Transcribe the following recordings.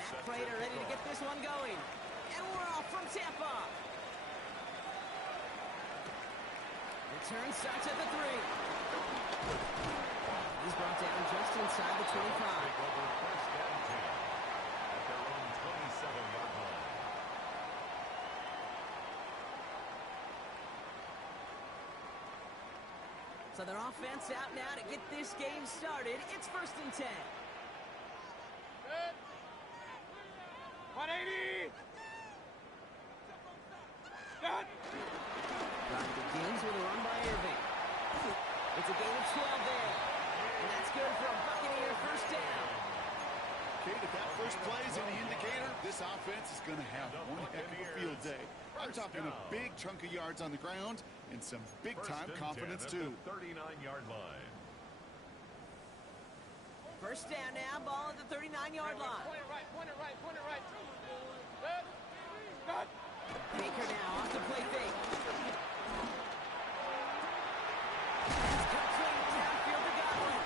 Matt Prater ready to get this one going. And we're off from Tampa. Return starts at the 3. He's brought down just inside the 25. First down 10 at their own 27-yard line. So their offense out now to get this game started. It's 1st and 10. 180! Drive begins with a run by Irving. It's a gain of 12 there. And that's good for a Buccaneer first down. Kate, if that first play is any indicator, this offense is going to have one heck of a field day. I'm talking a big chunk of yards on the ground and some big-time confidence, too. 39-yard line. First down now, ball at the 39-yard line. Point it right. Baker now off the play fake. He's complete downfield to Godwin.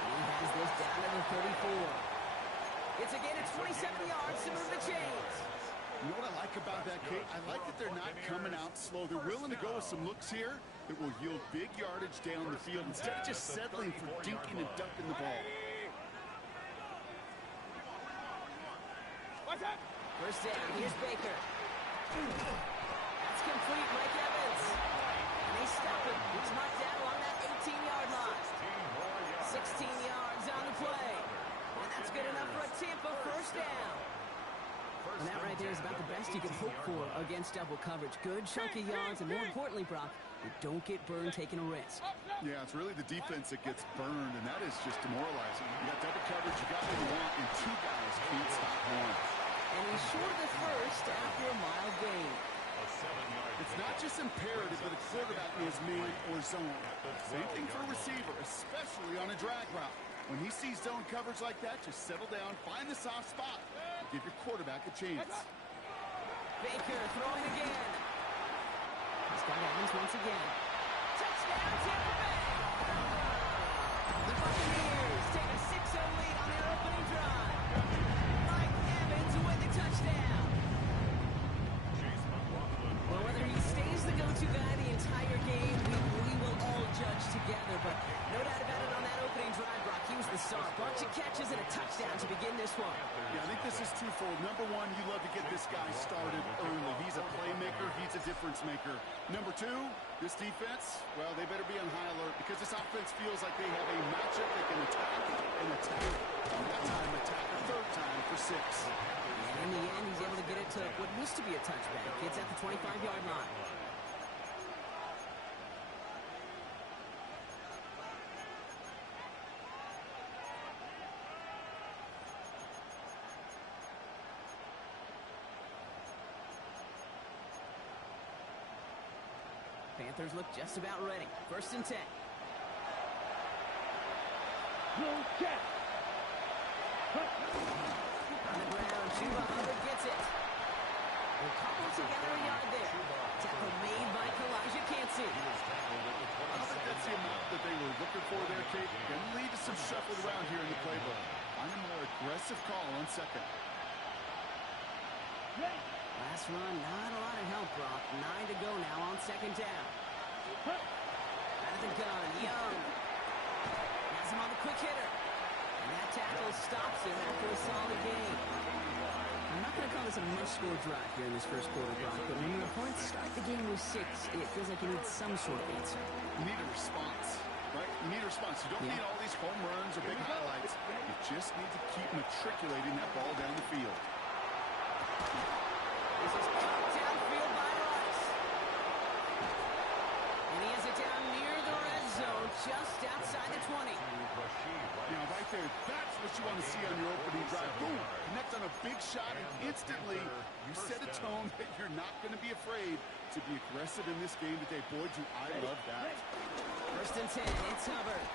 He has this down to the 34. It's a gain of 27 yards to move the chains. You know what I like about that, Kate? I like that they're not coming out slow. They're willing to go with some looks here that will yield big yardage down the field instead of just settling for dinking and dunking the ball. What's up? First down, here's Baker. That's complete, Mike Evans. And they stop it. He's marked down along that 18-yard line. 16 yards on the play. And that's good enough for a Tampa first down. And that right there is about the best you can hope for against double coverage. Good chunky yards, and more importantly, Brock, you don't get burned taking a risk. Yeah, it's really the defense that gets burned, and that is just demoralizing. You got double coverage, you got what you want, and two guys can't stop one. And he's short of the first after a mild gain. It's not just imperative that a quarterback knows man or zone. Same thing for a receiver, especially on a drag route. When he sees zone coverage like that, just settle down, find the soft spot, and give your quarterback a chance. Baker throwing again. He's got Evans once again. Touchdown, Tampa Bay! The Buccaneers take a 6-0 lead on their opening drive. Mike Evans with the touchdown. Well, whether he stays the go-to guy the entire game, we will all judge together. But no doubt about it on that opening drive, Brock. He was the star. Bunch of catches and a touchdown to begin this one. Yeah, I think this is twofold. Number one, you love to get this guy started early. He's a playmaker. He's a difference maker. Number two, this defense, well, they better be on high alert because this offense feels like they have a matchup they can attack and attack. And that time, attack a third time for 6. And in the end, he's able to get it to what used to be a touchback. It's at the 25-yard line. Panthers look just about ready. 1st and 10. On the ground, Chuba Hubbard gets it. They'll cobble together a yard there. Tackle made by Kalijah Cansey. I don't think that's the amount that they were looking for there, Kate. Going to lead to some shuffle around here in the playbook. On a more aggressive call on 2nd. Last run, not a lot of help, Brock. 9 to go now on 2nd down. Out of the gun, Young. Has him on the quick hitter. And that tackle stops him after a solid gain. I'm not going to call this a no-score drive here in this first quarter, Brock, but when your opponents start the game with 6, it feels like you need some sort of answer. You need a response, right? You need a response. You don't need all these home runs or big highlights. You just need to keep matriculating that ball down the field. This is caught downfield by Rice. And he has it down near the red zone, just outside the 20. Yeah, right there, that's what you want to see on your opening drive. Boom, connect on a big shot, and instantly you set a tone that you're not going to be afraid to be aggressive in this game today. Boy, do I love that. 1st and 10, it's Hubbard.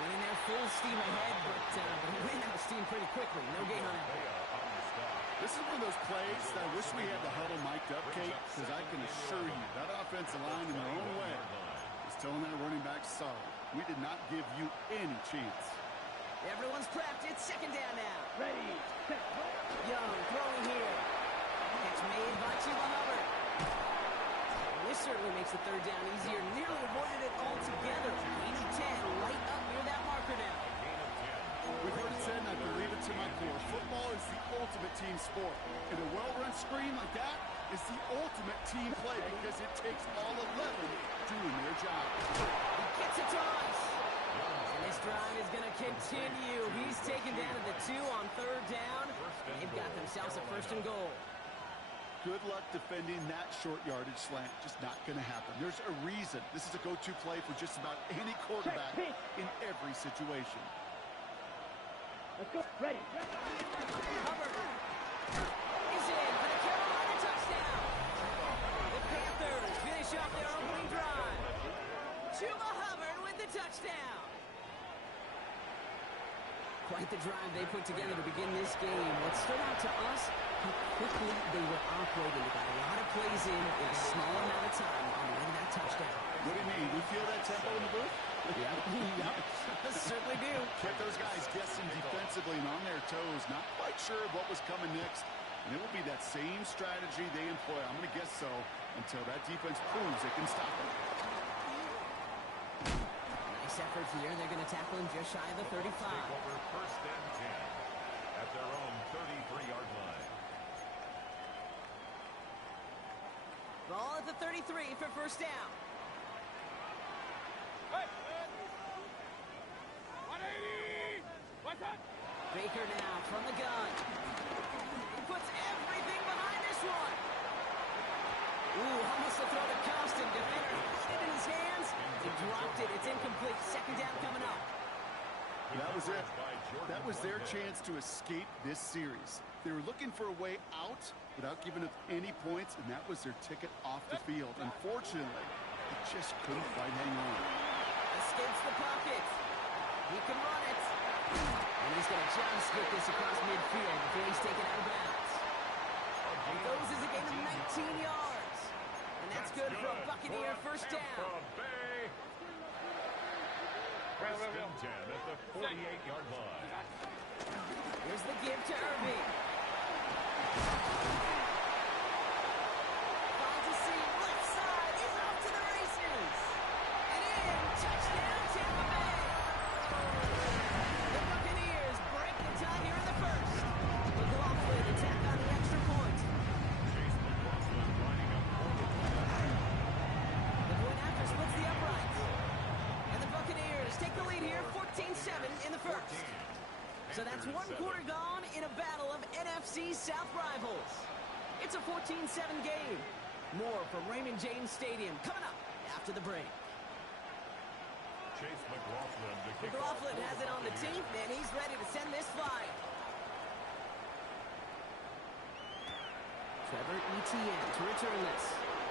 Winning there full steam ahead, but he ran out of steam pretty quickly. No gain on that. This is one of those plays that I wish we had the huddle mic'd up, Kate, because I can assure you that offensive line in their own way is telling that running back, sorry, we did not give you any chance. Everyone's prepped. It's 2nd down now. Ready, set, Young throwing here. Catch made by Chuba Hubbard. This certainly makes the third down easier. Nearly avoided it altogether. Gain of 10, right up near that marker now. We've heard it said, and I believe it to my core. Football is the ultimate team sport. And a well-run screen like that is the ultimate team play because it takes all 11 doing their job. He gets it to us. And this drive is going to continue. He's taken down to the 2 on third down. They've got themselves a first and goal. Good luck defending that short yardage slant. Just not going to happen. There's a reason. This is a go-to play for just about any quarterback in every situation. Let's go. Ready. Hubbard is in for the Carolina touchdown. The Panthers finish off their opening drive. Chuba Hubbard with the touchdown. Quite the drive they put together to begin this game. What stood out to us, how quickly they were operating. They got a lot of plays in a small amount of time on the way to that touchdown. What do you mean? We feel that tempo in the booth? Yep. Certainly do. Kept those guys guessing defensively and on their toes. Not quite sure what was coming next. And it will be that same strategy they employ. I'm going to guess so until that defense proves they can stop it. Nice effort here. They're going to tackle him just shy of the 35. Take over first and 10 at their own 33-yard line. Ball at the 33 for first down. Baker now from the gun. He puts everything behind this one. Ooh, almost a throw that cost him. Defender had it in his hands. He dropped it. It's incomplete. Second down coming up. That was it. That was their chance to escape this series. They were looking for a way out without giving up any points, and that was their ticket off the field. Unfortunately, they just couldn't quite hang on. Escapes the pocket. He can run it. And he's going to just get this across midfield before he's taken out of bounds. He goes as a gain of 19 yards. And that's good for a Buccaneer first down. First and 10 at the 48-yard line. Here's the give to Irving. Finds a seam, left side, he's off to the races. And in, touchdown Tampa Bay. The Buccaneers break the tie here in the first. McLaughlin to tack on the extra point. Chase McLaughlin lining up for the play. The point after splits the uprights. And the Buccaneers take the lead here, 14-7 in the first. So that's one quarter gone in a battle of NFC South rivals. It's a 14-7 game. More from Raymond James Stadium coming up after the break. Chase McLaughlin to kick off. McLaughlin has it on the team, and he's ready to send this flying. Trevor Etienne to return this.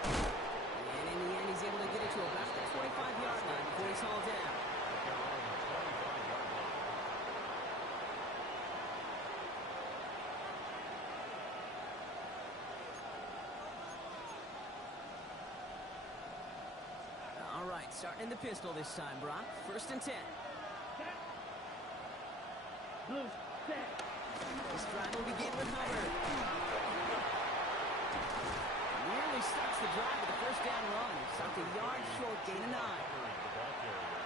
And in the end, he's able to get it to about the 25-yard line before he's hauled down. All right, starting in the pistol this time, Brock. First and 10. Blue, set. This drive will begin with Hubbard. Nearly starts the drive with a first down run. Stopped a yard short, gain of 9.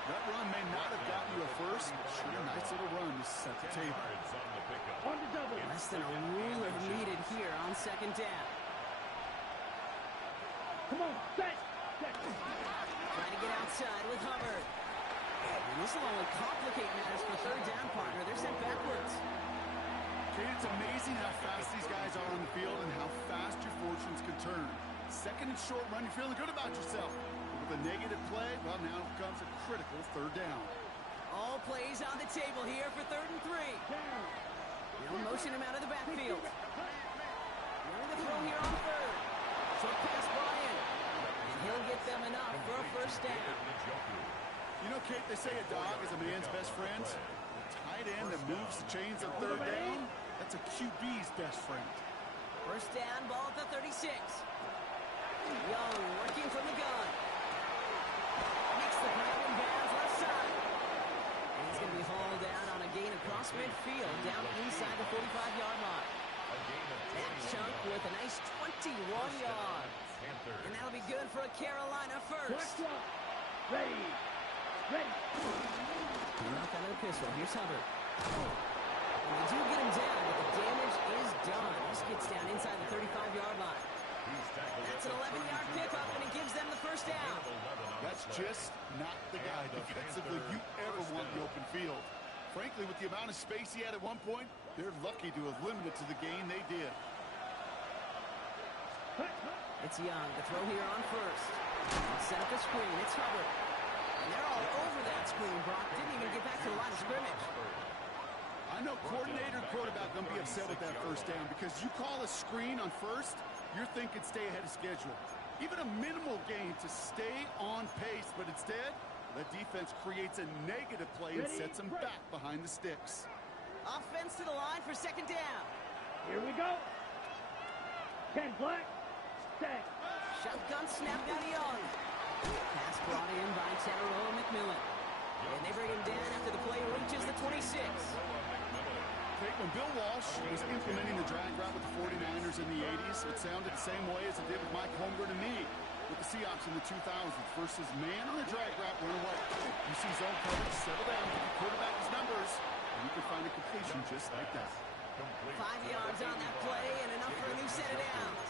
That run may not have gotten you a first, but sure, a nice little run to set the table. On the double. Less than a ruler needed here on second down. Come on, set. Trying to get outside with Hubbard. And this will only complicate matters for third down partner. They're sent backwards. Kate, it's amazing how fast these guys are on the field and how fast your fortunes can turn. Second and short run, you're feeling good about yourself. But with a negative play, well, now comes a critical third down. All plays on the table here for third and 3. They'll motion him out of the backfield. Running the throw here on third. Short pass brought in. And he'll get them enough for a first down. You know, Kate, they say a dog is a man's best friend. A tight end that moves the chains on third down, that's a QB's best friend. First down, ball at the 36. Young working from the gun. Makes the grab in bounds left side. And he's going to be hauled down on a gain across midfield, down inside the 45-yard line. chunk with a nice 21 yards. Panthers. And that'll be good for a Carolina first. Black rock. Ready. Ready. Knock out of the pistol. Here's Hubbard. And they do get him down, but the damage is done. This gets down inside the 35-yard line. That's an 11-yard pickup, and it gives them the first down. That's just not the guy defensively you ever want in the open field. Frankly, with the amount of space he had at one point, they're lucky to have limited to the gain they did. It's Young. The throw here on first. Set up the screen. It's Hubbard. And they're all over that screen. Brock didn't even get back to the line of scrimmage. I know coordinator and quarterback going to be upset with that first down because you call a screen on first, you're thinking stay ahead of schedule. Even a minimal gain to stay on pace, but instead, the defense creates a negative play and sets them back behind the sticks. Offense to the line for second down. Here we go. 10 black. Set. Shotgun snap down to Young. Pass brought in by Tataroa McMillan. And they bring him down after the play reaches the 26. When Bill Walsh was implementing the drag route with the 49ers in the 80s, it sounded the same way as it did with Mike Holmgren and me with the Seahawks in the 2000s versus man on the drag route, run away. You see zone coverage, settle down, get the quarterback his numbers, and you can find a completion just like that. 5 yards on that play and enough for a new set of downs.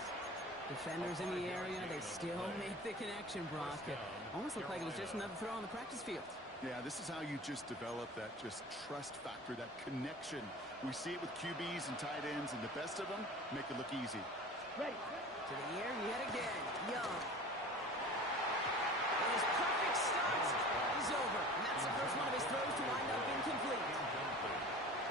Defenders in the area, they still make the connection, Brock. It almost looked like it was just another throw on the practice field. Yeah, this is how you just develop that just trust factor, that connection. We see it with QBs and tight ends, and the best of them make it look easy. Ready. To the air yet again. Young. And his perfect start is over. And that's the first one of his throws to wind up incomplete.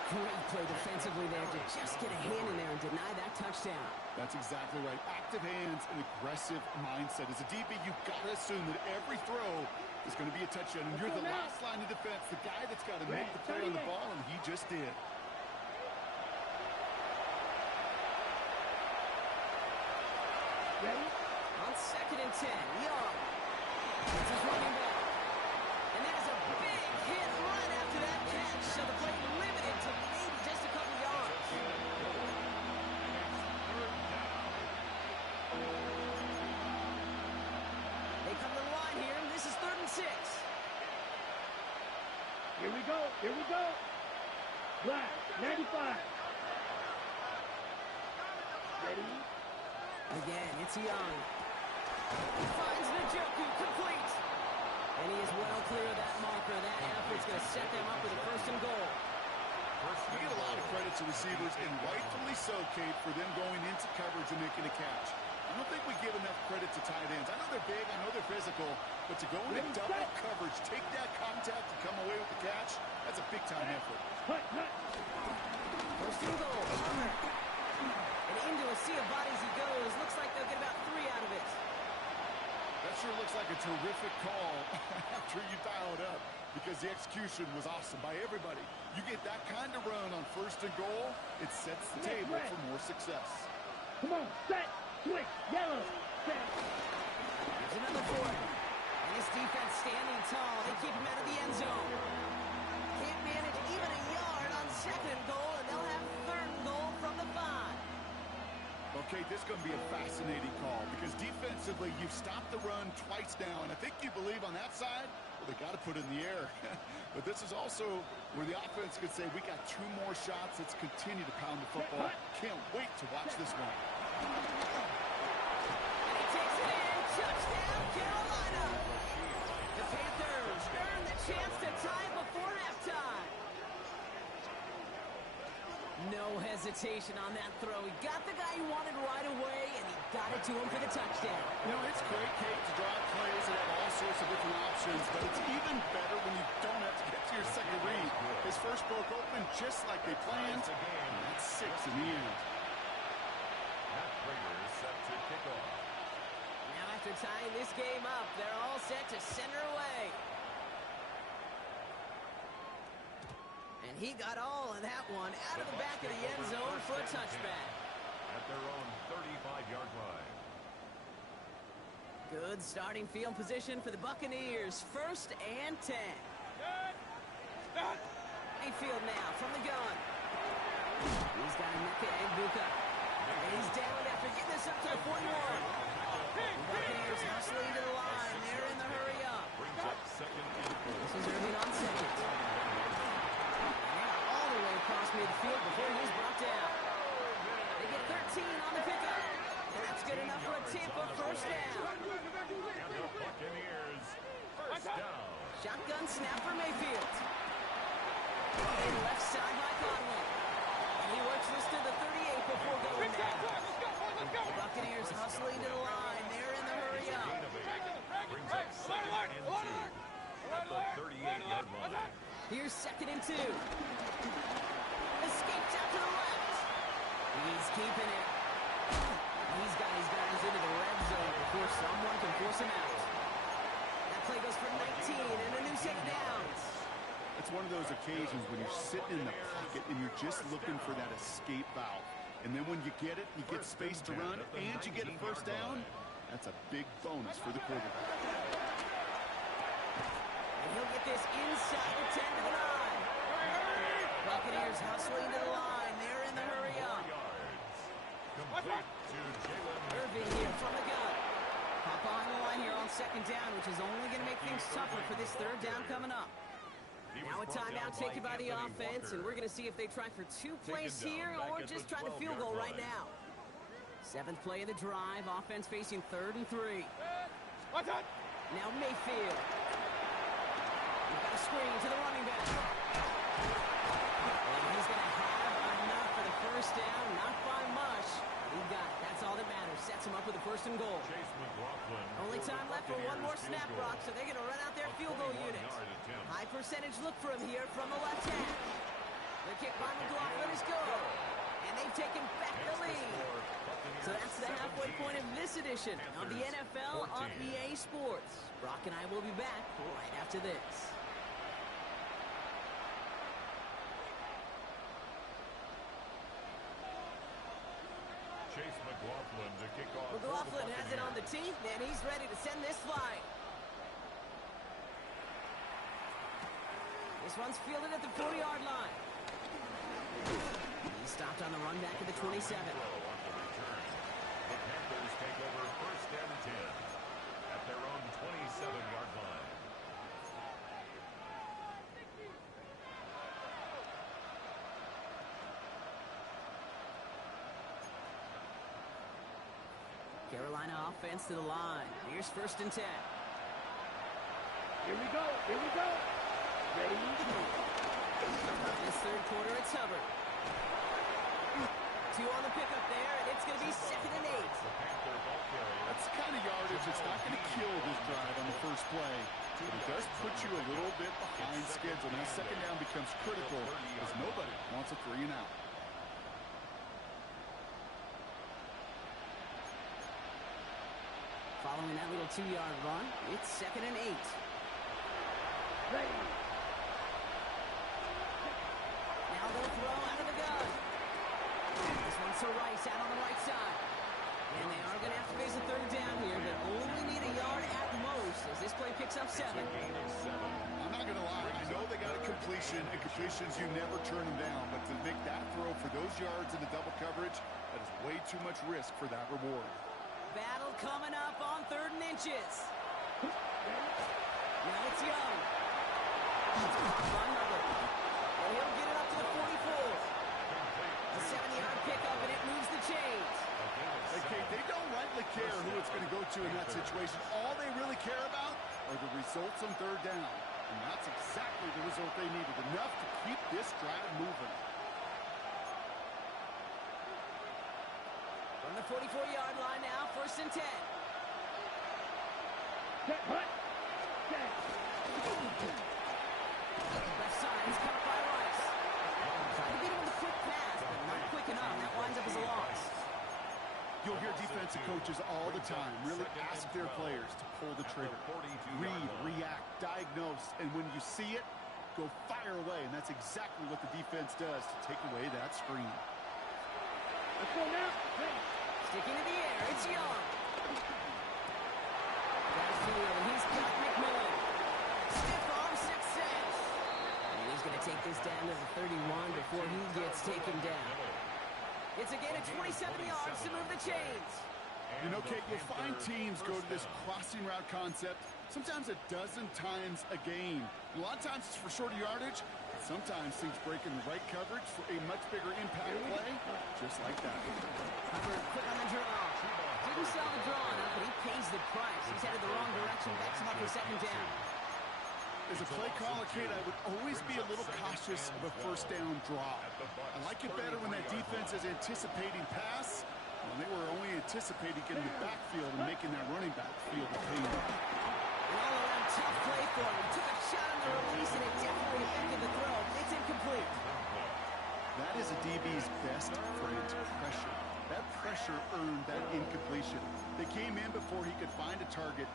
Great play defensively there to just get a hand in there and deny that touchdown. That's exactly right. Active hands and aggressive mindset. As a DB, you've got to assume that every throw is going to be a touchdown. And you're the last line of defense, the guy that's got to make the play on the ball, and he just did. Ready. On 2nd and 10, Young. This is running back. And that is a big hit run after that catch. So the play limited to maybe just a couple yards. They come to the line here. This is 3rd and 6. Here we go. Here we go. Black. 95. Ready. Again, it's Young. Finds Njoku complete. And he is well clear of that marker. That effort's going to set them up with a 1st and goal. We give a lot of credit to receivers, and rightfully so, Kate, for them going into coverage and making a catch. I don't think we give enough credit to tight ends. I know they're big, I know they're physical, but to go into double coverage, take that contact, and come away with the catch, that's a big-time effort. 1st and goal. And into a sea of bodies he goes. Looks like they'll get about 3 out of it. That sure looks like a terrific call after you dial it up, because the execution was awesome by everybody. You get that kind of run on 1st and goal, it sets the table for more success. Come on, set, switch, yellow, set. There's another 4. And this defense standing tall. They keep him out of the end zone. Can't manage even a yard on 2nd and goal, and they'll have 3rd and goal from the 5. Okay, this is going to be a fascinating call because defensively, you've stopped the run twice now, and I think you believe on that side, well, they got to put it in the air. But this is also where the offense could say, we got 2 more shots. Let's continue to pound the football. Can't wait to watch this one. And he takes it in. Touchdown, Carolina. The Panthers earn the chance to tie before halftime. No hesitation on that throw. He got the guy he wanted right away, and he got it to him for the touchdown. You know, it's great, Kate, to draw plays and have all sorts of different options, but it's even better when you don't have to get to your second read. His first broke open just like they planned, and that's 6 in the end. Matt Prater is set to kick off. Now after tying this game up, they're all set to send her away. And he got all of that one out of the back of the end zone for a touchback. At their own 35-yard line. Good starting field position for the Buccaneers. 1st and 10. Mayfield now from the gun. He's got Emeka Egbuka. And he's down this up to the 41. Buccaneers hustling to the line. They're in the hurry up. Brings up second and 4. This is Irving on second. Now all the way across midfield before he's brought down. They get 13 on the pickup. That's good enough for a Tampa first down. And the Buccaneers first down. Shotgun snap for Mayfield. And left side by Conley. And he works this to the 38 before going down. The Buccaneers hustling to the line. They're in the hurry up. Brings up second and 2 at the 38-yard line. Here's second and 2. Escapes out to the left. He's keeping it. He's got his guys into the red zone before someone can force him out. That play goes for 19 and a new set of downs. It's one of those occasions when you're sitting in the pocket and you're just looking for that escape valve. And then when you get it, you get space to run, and you get a first down. That's a big bonus for the quarterback. And he'll get this inside the 10 to the 9. Buccaneers hustling to the line. They're in the hurry up. Complete to Jalen. Irving here from the gun. Hop on the line here on second down, which is only going to make things tougher for this third down coming up. Now a timeout taken by the offense, and we're going to see if they try for 2 plays here or just try the field goal right now. 7th play of the drive, offense facing 3rd and 3. Now Mayfield. We've got a screen to the running back. And he's going to have enough for the first down, not by much. He got it. That's all that matters. Sets him up with a 1st and goal. Chase McLaughlin. Only time left for one more snap, Brock, so they're going to run out their field goal unit. High percentage look for him here from the left hand. The kick by McLaughlin is good. And they've taken back the lead. So that's the halfway point of this edition of the NFL on EA Sports. Brock and I will be back right after this. Chase McLaughlin to kick off. McLaughlin has it on the tee, and he's ready to send this flying. This one's fielded at the 40-yard line. He stopped on the run back at the 27. The Panthers take over first and 10 at their own 27-yard line. Carolina offense to the line. Here's 1st and 10. Here we go. Here we go. Ready to go. This third quarter, it's Hubbard. 2 on the pickup there, and it's going to be 2nd and 8. That's the kind of yardage that's not going to kill this drive on the first play. But it does put you a little bit behind schedule. Now second down becomes critical because nobody wants a 3 and out. Following that little 2-yard run, it's 2nd and 8. Ready. Now they'll throw out of the gun. This one's to Rice out on the right side. And they are going to have to face a 3rd down here, but only need a yard at most as this play picks up 7. I'm not going to lie. I know they got a completion, and completions, you never turn them down. But to make that throw for those yards in the double coverage, that is way too much risk for that reward. Battle coming up on 3rd and inches. Now it's Young. Von Hubbard. And he'll get it up to the 44. A 70-yard pickup, and it moves the chains. Hey, Kate, they don't rightly care who it's going to go to in that situation. All they really care about are the results on 3rd down. And that's exactly the result they needed. Enough to keep this drive moving. From the 44-yard line now, 1st and 10. Set, hut. Set. Left side, he's caught by Rice. Tried to beat him with a quick pass, but not quick enough. That winds up as a loss. You'll hear defensive coaches all the time really ask their players to pull the trigger. Read, react, diagnose, and when you see it, go fire away. And that's exactly what the defense does to take away that screen. Let's go now. Ready. Sticking to the air, it's Young. Downfield, and he's got McMillan. Stiff arm success. And he's going to take this down to the 31 before he gets taken down. It's a gain of 27 yards to move the chains. You know, Kate, you'll find teams go to this crossing route concept sometimes a dozen times a game. A lot of times it's for shorter yardage. Sometimes things break in the right coverage for a much bigger impact play, just like that. Hubbard quick on the draw. Didn't sell the draw enough, but he pays the price. He's headed the wrong direction. Backs him up for second down. As a play caller, Kate, I would always be a little cautious of a first down draw. I like it better when that defense is anticipating pass, when they were only anticipating getting the backfield and making that running back feel the pain. An all-around tough play for him. Took a shot on the release, and it definitely affected the throw. It's incomplete. That is a DB's best friend, pressure. That pressure earned that incompletion. They came in before he could find a target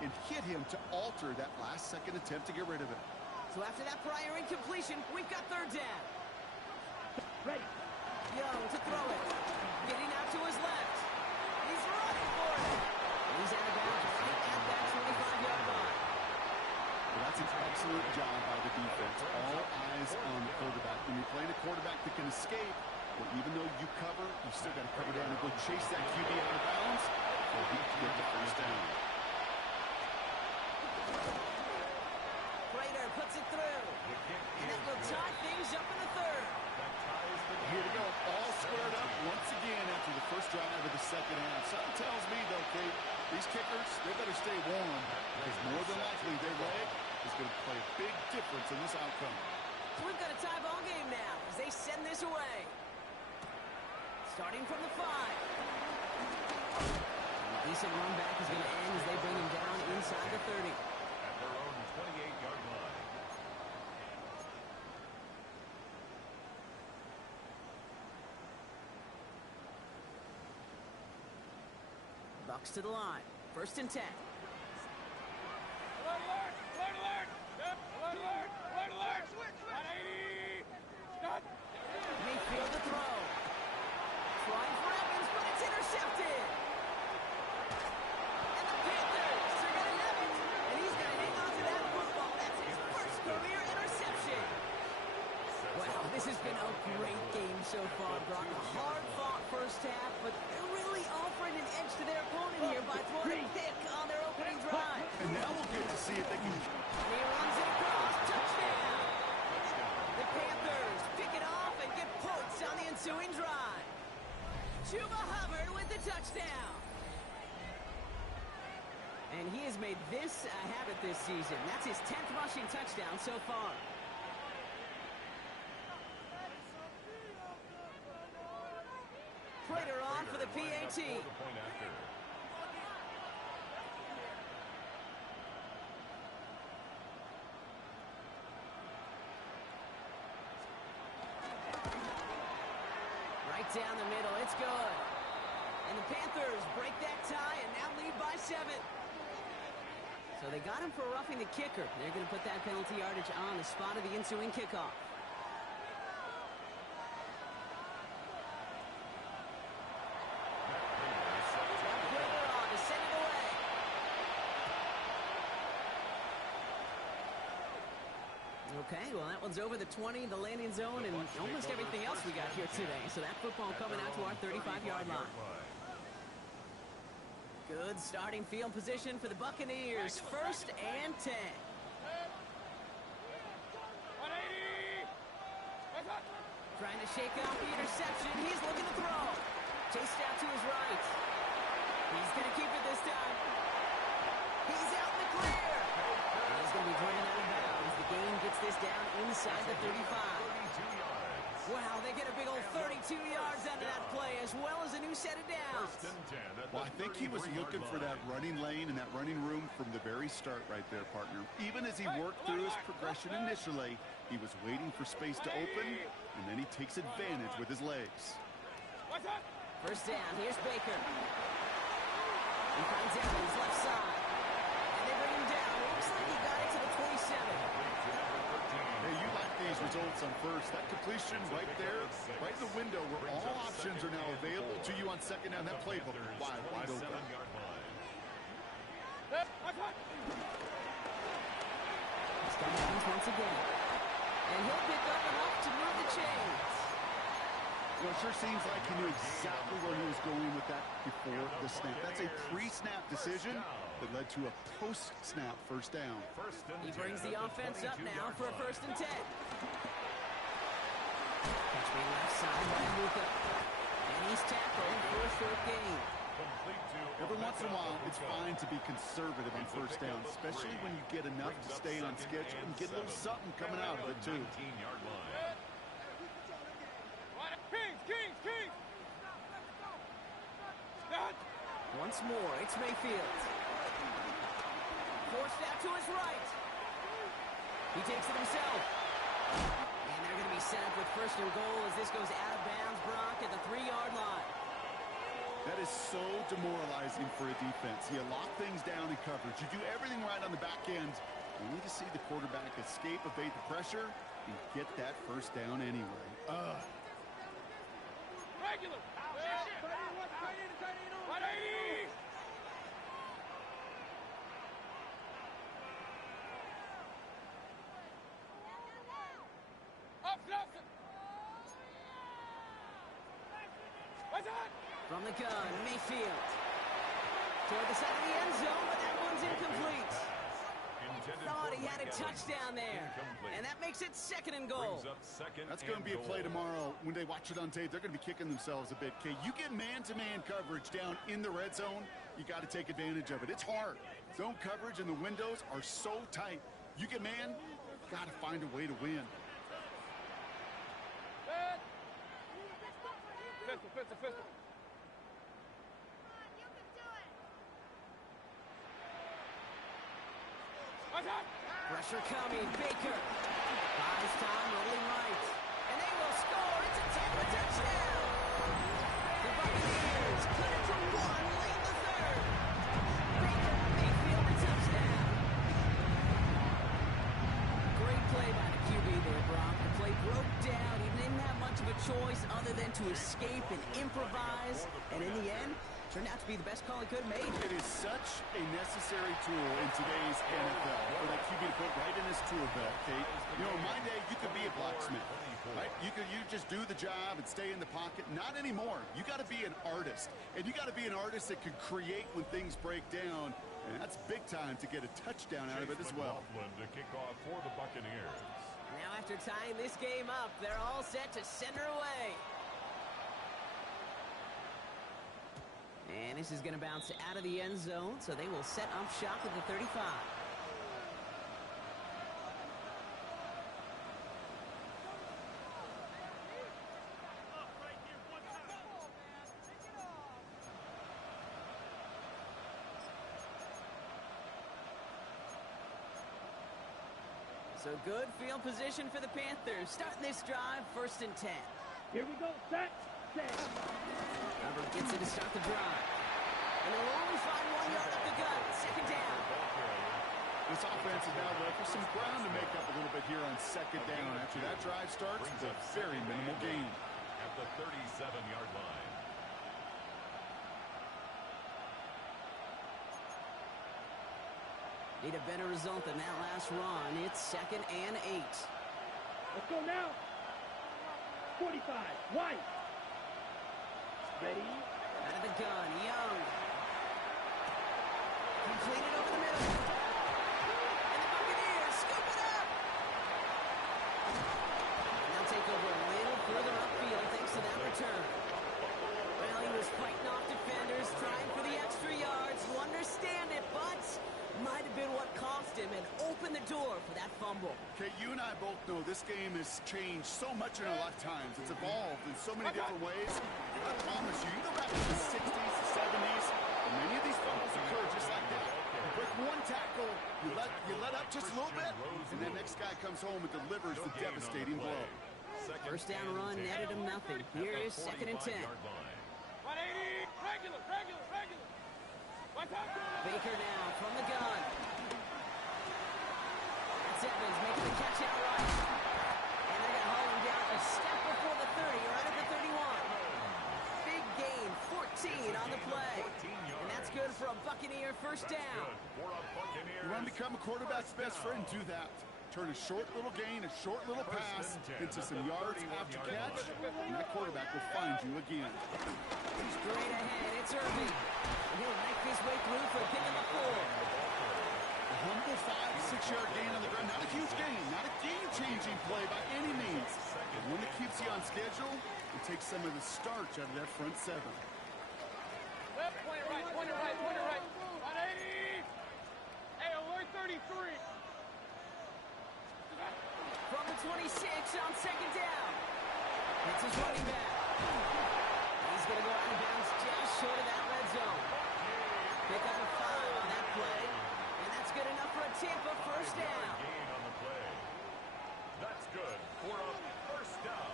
and hit him to alter that last-second attempt to get rid of it. So after that prior incompletion, we've got third down. Ready. Young to throw it. Getting out to his left. He's running for it. He's out of bounds right at that 25-yard line. Well, that's an excellent job by the defense. All eyes on the quarterback. When you're playing a quarterback that can escape, well, even though you cover, you still got to cover down and go chase that QB out of bounds, or he can get the first down. Prater puts it through. And that will tie things up in the third. Here we go, all squared up once again after the first drive of the second half. Something tells me, though, Kate, these kickers, they better stay warm, because more than likely their leg is going to play a big difference in this outcome. So we've got a tie ball game now as they send this away. Starting from the 5. A decent run back is going to end as they bring him down inside the 30. At their own 28-yard line. Bucs to the line. 1st and 10. Alert, alert! Alert, alert! Yep, alert, alert! Alert, alert! 180! Stop! Mayfield to throw. Trying for Evans, but it's intercepted. And the Panthers are going to have it. And he's going to hang on to that football. That's his first career interception. Wow, this has been a great game so far, Brock. A hard-fought first half, but they're really offering an edge to their opponent here by throwing a pick on their opening drive. And now we'll get to see if they can... And he runs it across. Touchdown. The Panthers pick it off and get points on the ensuing drive. Chuba Hubbard with the touchdown. And he has made this a habit this season. That's his 10th rushing touchdown so far. Prater on for the PAT. The point after. Right down the middle. It's good. And the Panthers break that tie and now lead by 7. So they got him for roughing the kicker. They're going to put that penalty yardage on the spot of the ensuing kickoff. Okay, well, that one's over the 20, the landing zone, and almost everything else we got here today. So that football coming out to our 35-yard line. Good starting field position for the Buccaneers. 1st and 10. 180! Trying to shake off the interception. He's looking to throw. Chased out to his right. He's going to keep it this time. He's out in the clear. And he's going to be driven out of bounds. The game gets this down inside the 35. 32 yards. Wow, they get a big old 32 yards out of that play, as well as a new set of downs. 1st and 10 at Well, the I think he was 33-yard looking for that line. running lane and that running room from the very start right there, partner. Even as he worked through his progression initially, he was waiting for space to open, and then he takes advantage with his legs. 1st down, here's Baker. He finds Evans left side. And they bring him down. Looks like he got it to the 27. Hey, you like these results on 1st. That completion right there, right in the window where all options are now available to you on 2nd down. That playbook is wide open. 27-yard line. He's got Evans once again. And he'll pick up enough to move the chains. Well, it sure seems like he knew exactly where he was going with that before the snap. That's a pre-snap decision that led to a post-snap first down. He brings the offense up now for a 1st and 10. Catch me left side by Luka. And he's tackled for a 4th gain. Every once in a while, it's fine to be conservative on first down, especially when you get enough to stay on schedule and get a little something coming out of it, too. Kings! Stop! Once more, it's Mayfield. Forced out to his right. He takes it himself. And they're going to be set up with 1st and goal as this goes out of bounds, Brock, at the 3-yard line. That is so demoralizing for a defense. You lock things down in coverage. You do everything right on the back end. You need to see the quarterback escape, evade the pressure, and get that 1st down anyway. Regular! 180! Up! What's that? From the gun, Mayfield. Toward the side of the end zone, but that one's incomplete. Thought he had a touchdown there. And that makes it 2nd and goal. That's going to be a play tomorrow. When they watch it on tape, they're going to be kicking themselves a bit. Okay, you get man-to-man coverage down in the red zone, you got to take advantage of it. It's hard. Zone coverage and the windows are so tight. You get man, got to find a way to win. Pistol. Pressure coming, Baker. Buys time, rolling right. And they will score. It's a Tampa touchdown. The Buccaneers cut it to 1 late in the 3rd. Baker Mayfield a touchdown. Great play by the QB there, Brock. The play broke down. He didn't have much of a choice other than to escape and improvise. And in the end, turned out to be the best call he could have made. It is such a necessary tool in today's NFL for that QB to put right in his tool belt, Kate. You know, in my day, you could be a blacksmith, right? You just do the job and stay in the pocket. Not anymore. You got to be an artist, and you got to be an artist that can create when things break down, and that's big time to get a touchdown out of it as well. To kick off for the Buccaneers. Now, after tying this game up, they're all set to send her away. And this is going to bounce out of the end zone, so they will set up shop at the 35. So good field position for the Panthers. Starting this drive, 1st and 10. Here we go. Set. Hubbard gets it to start the drive. And they'll only find 1 yard up the gut. 2nd down. This offense is now left with some ground to make up a little bit here on 2nd down. After that drive starts, it's a very minimal gain. At the 37-yard line. Need a better result than that last run. It's 2nd and 8. Let's go now. 45. White. Ready. Out of the gun. Young. Completed over the middle. And the Buccaneers scoop it up. And they'll take over a little further upfield thanks to that return. Well, he was fighting off defenders, trying for the extra yards. You understand it, but might have been what cost him and opened the door for that fumble. Okay, you and I both know this game has changed so much in our lifetimes. It's evolved in so many different ways. I promise you, you go back to the 60s, the 70s, and many of these fumbles occur just like that. You break one tackle, you let up just a little bit, and the next guy comes home and delivers the devastating blow. First down run netted him nothing. Here is 2nd and 10. 180! Regular! Baker now from the gun. That's Evans making the catch outright. And they're going to haul him down a step before the 30, right at the 31. Big gain, 14 on the play. And that's good for a Buccaneer 1st down. You want to become a quarterback's best friend, do that. turn a short little gain, a short little pass into some yards after catch, and that quarterback will find you again. Straight ahead, it's Irby. And he'll make his way through for a pick of the 4. A humble 5-6 yard gain on the ground. Not a huge gain, not a game-changing play by any means. But one that keeps you on schedule and takes some of the starch out of that front 7. Left, point right, point right, point right. 180. Hey, alert 33. From the 26 on second down. It's his running back. He's going to go out of bounds just short of that red zone. Pick up a 5 on that play. And that's good enough for a Tampa first down. Gain on the play. That's good for a first down.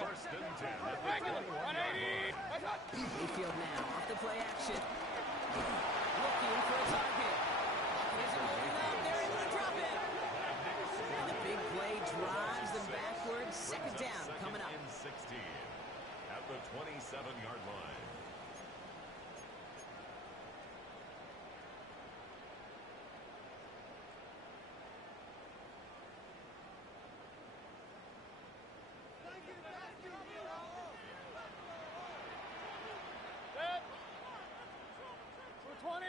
First and 10 at the Regular, 21-yard 180. line. Mayfield now off the play action. Looking for a target. Isn't holding up. They're able to drop it. And the big play drives them backwards. Second down coming up. And 16 at the 27-yard line. Set. 20.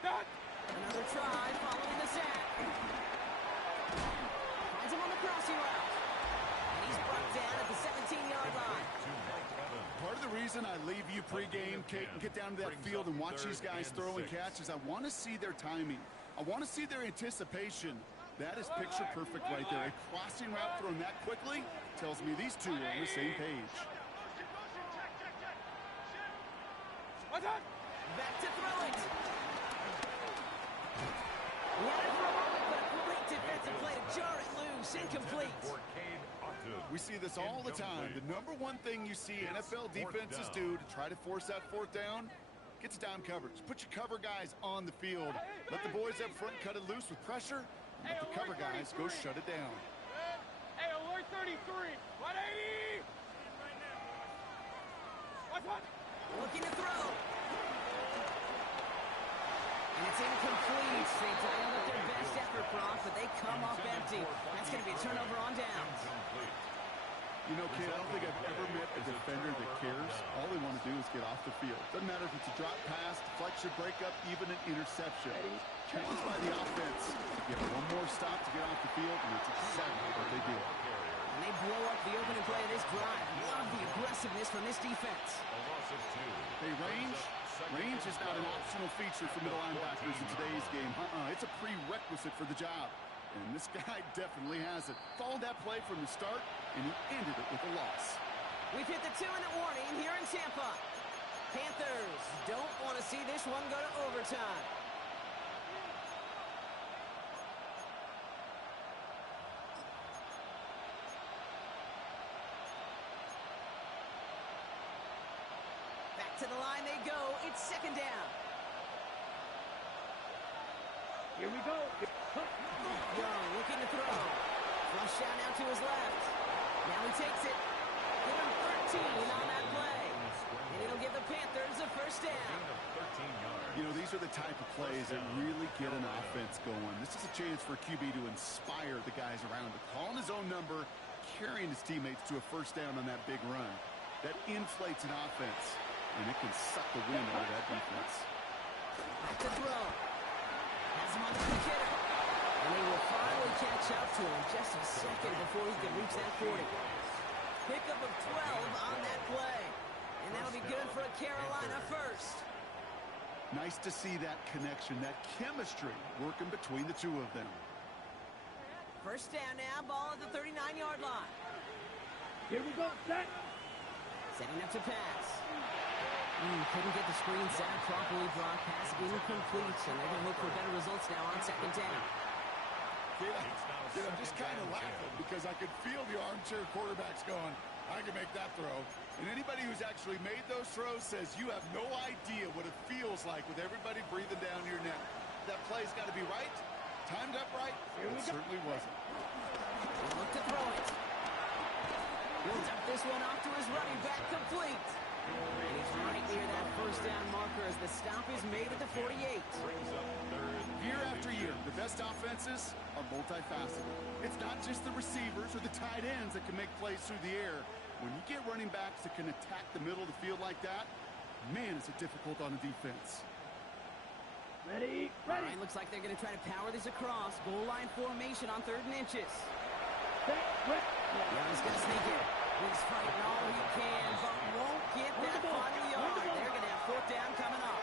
Stop. Another try following the sack. Finds him on the crossing route. And he's brought down at the 17-yard line. Part of the reason I leave you pregame, Kate, and get down to that field and watch these guys throw and catch is I want to see their timing. I want to see their anticipation. That is picture perfect right there. A crossing route thrown that quickly tells me these two are on the same page. What's up? Back to throw it. He had it for a moment, but a great defensive play to jar it loose. Incomplete. We see this all the time. The number one thing you see NFL defenses do to try to force that 4th down, get to down coverage. Put your cover guys on the field. Let the boys up front cut it loose with pressure. And let the cover guys go shut it down. Hey, alert 33. 180. What's up? Looking to throw. And it's incomplete. They dialed up their best effort, Brock, but they come off empty. That's going to be a turnover on downs. You know, kid, I don't think I've ever met a defender that cares. All they want to do is get off the field. Doesn't matter if it's a drop pass, deflection, breakup, even an interception. Challenged by the offense to get one more stop to get off the field, and that's exactly what they do. And they blow up the opening play of this drive. Love the aggressiveness from this defense. Hey, range is not an optional feature for middle linebackers in today's game. It's a prerequisite for the job. And this guy definitely has it. Followed that play from the start, and he ended it with a loss. We've hit the 2-minute warning here in Tampa. Panthers don't want to see this one go to overtime. Back to the line they go. It's second down. Here we go. Young looking to throw. Flush out now to his left. Now he takes it. Give him 13 on that play. And it'll give the Panthers a first down. You know, these are the type of plays that really get an offense going. This is a chance for QB to inspire the guys around him. Calling his own number, carrying his teammates to a first down on that big run. That inflates an offense, and it can suck the wind out of that defense. Back to throw. Has him on the quick hitter. And they will finally catch up to him just a second before he can reach that 40. Pickup of 12 on that play. And that'll be good for a Carolina first. Nice to see that connection, that chemistry working between the two of them. First down now, ball at the 39-yard line. Here we go. Set. Setting up to pass. Couldn't get the screen set up properly. Brock pass incomplete, and they're going to look for better results now on second down. Yeah, I'm just kind of laughing because I could feel the armchair quarterbacks going, I can make that throw. And anybody who's actually made those throws says you have no idea what it feels like with everybody breathing down your neck. That play's got to be right, timed up right. It certainly wasn't. He'll look to throw it. He'll dump this one off to his running back, complete. And he's right near that first down marker as the stop is made at the 48. Brings up third. Year after year, the best offenses are multifaceted. It's not just the receivers or the tight ends that can make plays through the air. When you get running backs that can attack the middle of the field like that, man, is it difficult on the defense. Ready? All Ready. right, looks like they're going to try to power this across. Goal line formation on 3rd and inches. Set. Ready. Young's going to sneak it. He's fighting all he can, but won't get that final yard. They're going to have 4th down coming up.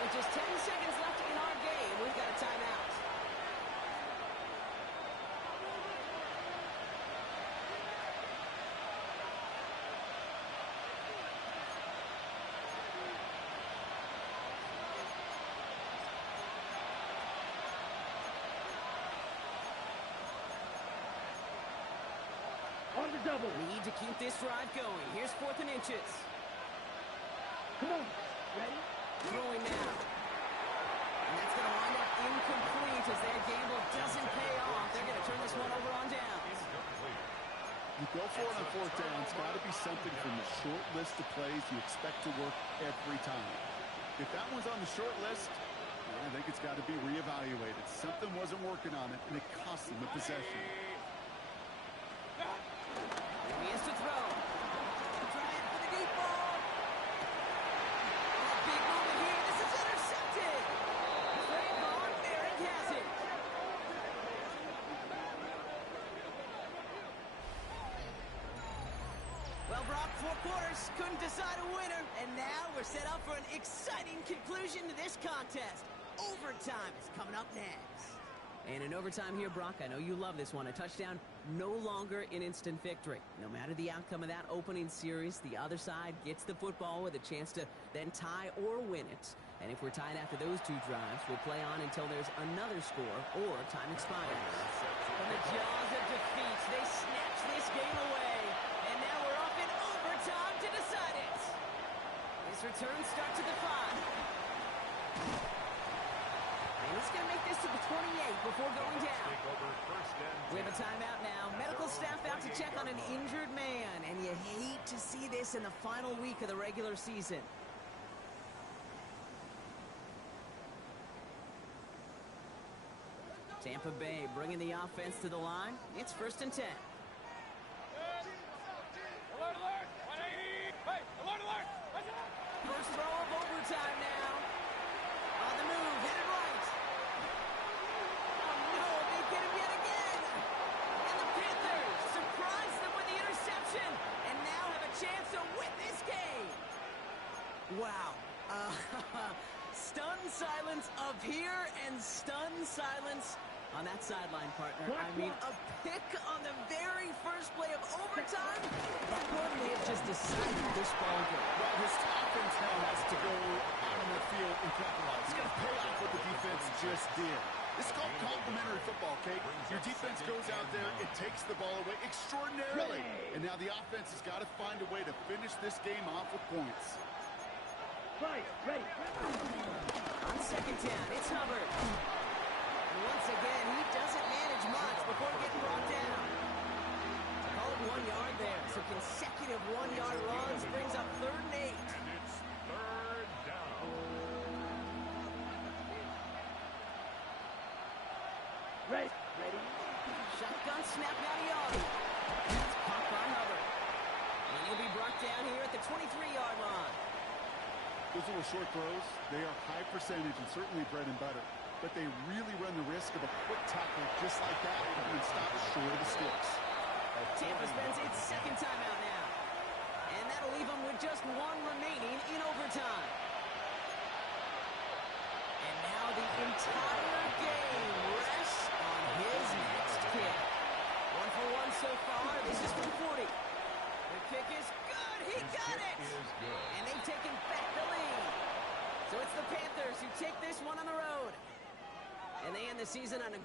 With just 10 seconds left in our game, we've got a timeout. On the double. We need to keep this drive going. Here's 4th and inches. Come on. Ready? Throwing now. And that's going to wind up incomplete as their gamble doesn't pay off. They're going to turn this one over on downs. Incomplete. You go for it on 4th down. It's got to be something from the short list of plays you expect to work every time. If that one's on the short list, I think it's got to be reevaluated. Something wasn't working on it, and it cost them the possession. He has to throw. Trying for the deep ball. A big moment here. This is intercepted. Trayvon Merrick has it. Well, Brock, 4 quarters couldn't decide a winner, and now we're set up for an exciting conclusion to this contest. Overtime is coming up next. And in overtime here, Brock, I know you love this one. A touchdown, no longer an instant victory. No matter the outcome of that opening series, the other side gets the football with a chance to then tie or win it. And if we're tied after those 2 drives, we'll play on until there's another score or time expires. From the jaws of defeat, they snatch this game away. And now we're off in overtime to decide it. This return starts at the 5. And he's going to make this to the 28 before going down. Take over 1st and 10. We have a timeout now. Medical staff out to check on an injured man. And you hate to see this in the final week of the regular season. Tampa Bay bringing the offense to the line. It's 1st and 10. Alert, alert! 180! Hey, alert, alert! First throw of overtime now. On the move, headed right. Oh no, they get him yet again. And the Panthers surprise them with the interception and now have a chance to win this game. Wow. Stunned silence up here and stunned silence on that sideline, partner. I mean, a pick on the very first play of overtime. That one may have just decided this ball game. Well, his offense now has to go out on the field and capitalize. He's got to pay off what the defense just did. This is called complimentary football, Kate. Your defense goes out there, it takes the ball away extraordinarily. And now the offense has got to find a way to finish this game off with points. Right. Ready. On 2nd down, it's Hubbard. And once again, he doesn't manage much before getting brought down. Call it 1 yard there. So consecutive 1-yard runs brings up 3rd and 8. And it's 3rd down. Ready. Ready. Shotgun snap now to Young. That's caught by Hubbard. And he'll be brought down here at the 23-yard line. Those little short throws, they are high percentage and certainly bread and butter. But they really run the risk of a quick tackle just like that and stop short of the sticks. Tampa spends its 2nd timeout now. And that'll leave them with just 1 remaining in overtime. And now the entire game rests on his next kick. 1 for 1 so far. This is from 40. The kick is good. He got it. season on a great